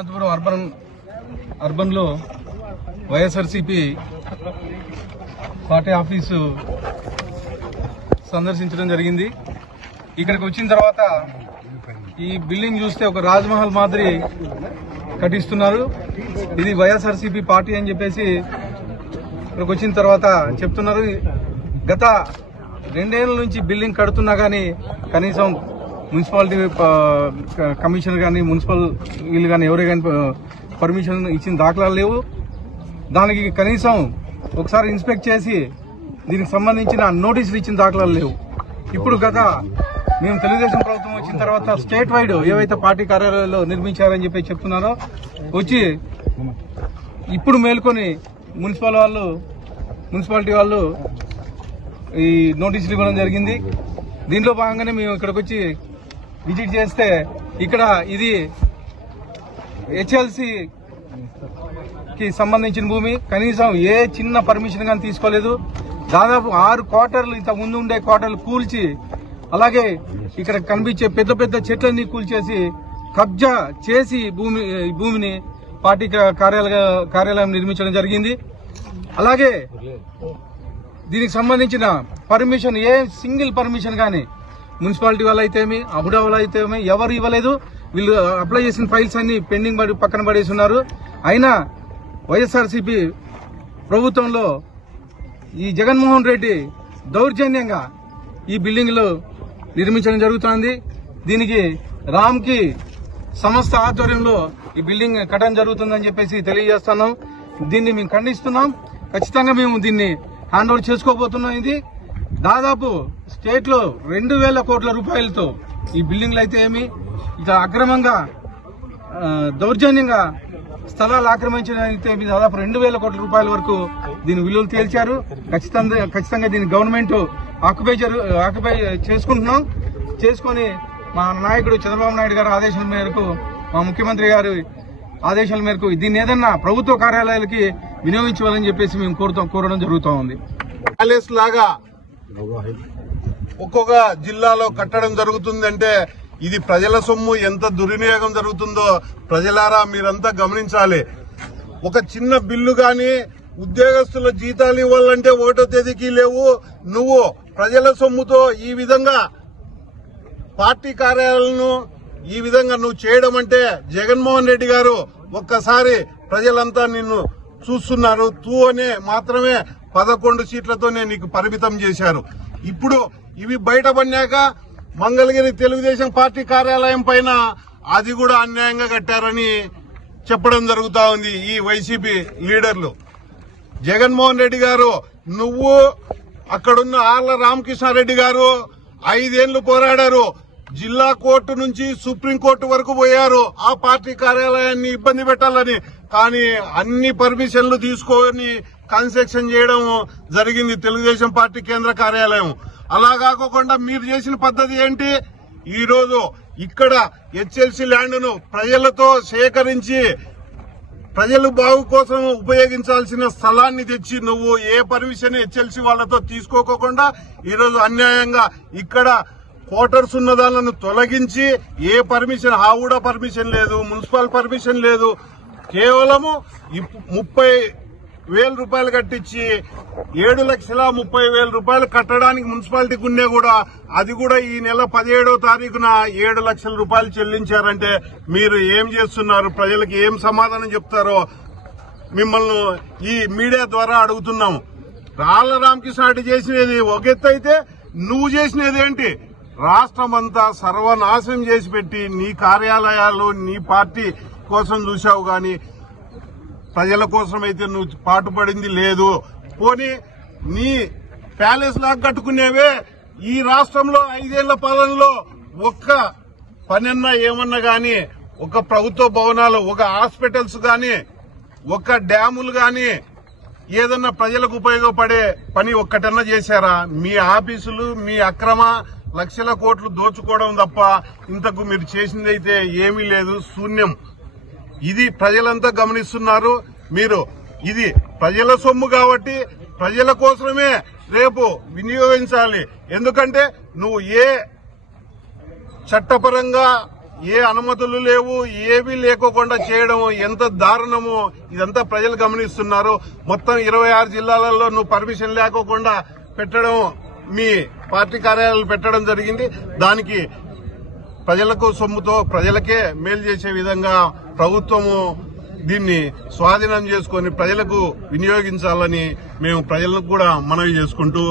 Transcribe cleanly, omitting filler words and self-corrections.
Anantapuram urban లో YSRCP party office సందర్శించడం జరిగింది. ఇక్కడికి వచ్చిన తర్వాత ఈ బిల్డింగ్ చూస్తే ఒక రాజ్మహల్ మాదిరి కట్టిస్తున్నారు. ఇది వైఎస్ఆర్సీపీ పార్టీ అని చెప్పేసి ఇక్కడికి వచ్చిన తర్వాత చెప్తున్నారు. గత 2 ఏళ్ల నుంచి బిల్డింగ్ కడుతున్నా గానీ కనీసం మున్సిపాలిటీ కమిషనర్ కానీ మున్సిపల్ వీళ్ళు కానీ ఎవరే కానీ పర్మిషన్ ఇచ్చిన దాఖలాలు లేవు. దానికి కనీసం ఒకసారి ఇన్స్పెక్ట్ చేసి దీనికి సంబంధించిన నోటీసులు ఇచ్చిన దాఖలాలు లేవు. ఇప్పుడు మేము తెలుగుదేశం ప్రభుత్వం వచ్చిన తర్వాత స్టేట్ వైడ్ ఏవైతే పార్టీ కార్యాలయాల్లో నిర్మించారని చెప్పి చెప్తున్నారో వచ్చి ఇప్పుడు మేల్కొని మున్సిపాలిటీ వాళ్ళు ఈ నోటీసులు ఇవ్వడం జరిగింది. దీంట్లో భాగంగానే మేము ఇక్కడికి వచ్చి విజిట్ చేస్తే ఇక్కడ ఇది హెచ్ఎల్సీకి సంబంధించిన భూమి. కనీసం ఏ చిన్న పర్మిషన్ కానీ తీసుకోలేదు. దాదాపు 6 క్వార్టర్లు ఇంత ముందు ఉండే క్వార్టర్లు కూల్చి, అలాగే ఇక్కడ కనిపించే పెద్ద పెద్ద చెట్లన్నీ కూల్చేసి కబ్జా చేసి భూమిని పార్టీ కార్యాలయం నిర్మించడం జరిగింది. అలాగే దీనికి సంబంధించిన పర్మిషన్ ఏ సింగిల్ పర్మిషన్ గానీ మున్సిపాలిటీ వాళ్ళు అయితేమి అబుడా వాళ్ళు అయితేమి ఎవరు ఇవ్వలేదు. వీళ్ళు అప్లై చేసిన ఫైల్స్ అన్ని పెండింగ్ పక్కన పడేసి ఉన్నారు. అయినా వైఎస్ఆర్సీపీ ప్రభుత్వంలో ఈ జగన్మోహన్ రెడ్డి దౌర్జన్యంగా ఈ బిల్డింగ్లు నిర్మించడం జరుగుతోంది. దీనికి రామ్కి సంస్థ ఆధ్వర్యంలో ఈ బిల్డింగ్ కట్టడం జరుగుతుందని చెప్పేసి తెలియజేస్తున్నాం. దీన్ని మేము ఖండిస్తున్నాం. ఖచ్చితంగా మేము దీన్ని హ్యాండ్ ఓవర్ చేసుకోబోతున్నాం. ఇది దాదాపు స్టేట్ లో 2000 కోట్ల రూపాయలతో ఈ బిల్డింగ్లు అయితే ఏమి ఇక అక్రమంగా దౌర్జన్యంగా స్థలాలు ఆక్రమించిన అయితే దాదాపు 2000 కోట్ల రూపాయల వరకు దీని విలువలు తేల్చారు. ఖచ్చితంగా దీన్ని గవర్నమెంట్ ఆక్యుపై చేసుకుని మా నాయకుడు చంద్రబాబు నాయుడు గారి ఆదేశాల మేరకు, మా ముఖ్యమంత్రి గారి ఆదేశాల మేరకు దీన్ని ఏదన్నా ప్రభుత్వ కార్యాలయాలకి వినియోగించాలని చెప్పేసి మేము కోరడం జరుగుతూ ఉంది. ప్యాలెస్ లాగా ఒక్కొక్క జిల్లాలో కట్టడం జరుగుతుందంటే ఇది ప్రజల సొమ్ము ఎంత దుర్వినియోగం జరుగుతుందో ప్రజలారా మీరంతా గమనించాలి. ఒక చిన్న బిల్లు గాని ఉద్యోగస్తుల జీతాలు ఇవ్వాలంటే 1వ తేదీకి లేవు. నువ్వు ప్రజల సొమ్ముతో ఈ విధంగా పార్టీ కార్యాలయాలను ఈ విధంగా నువ్వు చేయడం అంటే జగన్మోహన్ రెడ్డి గారు ఒక్కసారి ప్రజలంతా నిన్ను చూస్తున్నారు. అనే మాత్రమే 11 సీట్లతోనే నీకు పరిమితం చేశారు. ఇప్పుడు ఇవి బయటపడినాక మంగళగిరి తెలుగుదేశం పార్టీ కార్యాలయం పైన అది కూడా అన్యాయంగా కట్టారని చెప్పడం జరుగుతా ఉంది ఈ వైసీపీ లీడర్లు. జగన్మోహన్ రెడ్డి గారు, నువ్వు అక్కడున్న ఆళ్ల రామకృష్ణారెడ్డి గారు 5 ఏళ్లు పోరాడారు. జిల్లా కోర్టు నుంచి సుప్రీంకోర్టు వరకు పోయారు ఆ పార్టీ కార్యాలయాన్ని ఇబ్బంది పెట్టాలని. కానీ అన్ని పర్మిషన్లు తీసుకొని కన్స్ట్రక్షన్ చేయడం జరిగింది తెలుగుదేశం పార్టీ కేంద్ర కార్యాలయం. అలా కాకుండా మీరు చేసిన పద్ధతి ఏంటి? ఈ రోజు ఇక్కడ హెచ్ఎల్సీ ల్యాండ్ ను ప్రజలతో సేకరించి ప్రజల బాగు కోసం ఉపయోగించాల్సిన స్థలాన్ని తెచ్చి నువ్వు ఏ పర్మిషన్ హెచ్ఎల్సీ వాళ్లతో తీసుకోకుండా ఈరోజు అన్యాయంగా ఇక్కడ క్వార్టర్స్ ఉన్న దానిలను తొలగించి ఏ పర్మిషన్ హావుడా పర్మిషన్ లేదు, మున్సిపల్ పర్మిషన్ లేదు, కేవలము 30,000 రూపాయలు కట్టించి 7,30,000 రూపాయలు కట్టడానికి మున్సిపాలిటీకి ఉన్నా కూడా అది కూడా ఈ నెల 17వ తారీఖున 7 లక్షల రూపాయలు చెల్లించారంటే మీరు ఏం చేస్తున్నారు? ప్రజలకు ఏం సమాధానం చెప్తారో మిమ్మల్ని ఈ మీడియా ద్వారా అడుగుతున్నాం. రాళ్ల రామకృష్ణారెడ్డి చేసినది ఒక ఎత్తు అయితే నువ్వు చేసినది ఏంటి? రాష్ట్రమంతా సర్వనాశనం చేసి పెట్టి నీ కార్యాలయాలు నీ పార్టీ కోసం చూశావు గాని ప్రజల కోసం అయితే నువ్వు పాటుపడింది లేదు. పోనీ నీ ప్యాలెస్ లాగా కట్టుకునేవే ఈ రాష్ట్రంలో 5 ఏళ్ల పాలనలో ఒక్క పనన్నా ఏమన్నా గాని, ఒక ప్రభుత్వ భవనాలు, ఒక హాస్పిటల్స్ గాని, ఒక డ్యాములు గాని ఏదన్నా ప్రజలకు ఉపయోగపడే పని ఒక్కటన్నా చేశారా? మీ ఆఫీసులు మీ అక్రమ లక్షల కోట్లు దోచుకోవడం తప్ప ఇంతకు మీరు చేసిందైతే ఏమీ లేదు, శూన్యం. ఇది ప్రజలంతా గమనిస్తున్నారు. మీరు ఇది ప్రజల సొమ్ము కాబట్టి ప్రజల కోసమే రేపు వినియోగించాలి. ఎందుకంటే నువ్వు ఏ చట్టపరంగా ఏ అనుమతులు లేవు, ఏవీ లేకోకుండా చేయడం ఎంత దారుణమో ఇదంతా ప్రజలు గమనిస్తున్నారు. మొత్తం 26 జిల్లాలలో నువ్వు పర్మిషన్ లేకోకుండా పెట్టడం, మీ పార్టీ కార్యాలయాలు పెట్టడం జరిగింది. దానికి ప్రజలకు సొమ్ముతో ప్రజలకే మేలు చేసే విధంగా ప్రభుత్వము దీన్ని స్వాధీనం చేసుకుని ప్రజలకు వినియోగించాలని మేము ప్రజలకు కూడా మనవి చేసుకుంటూ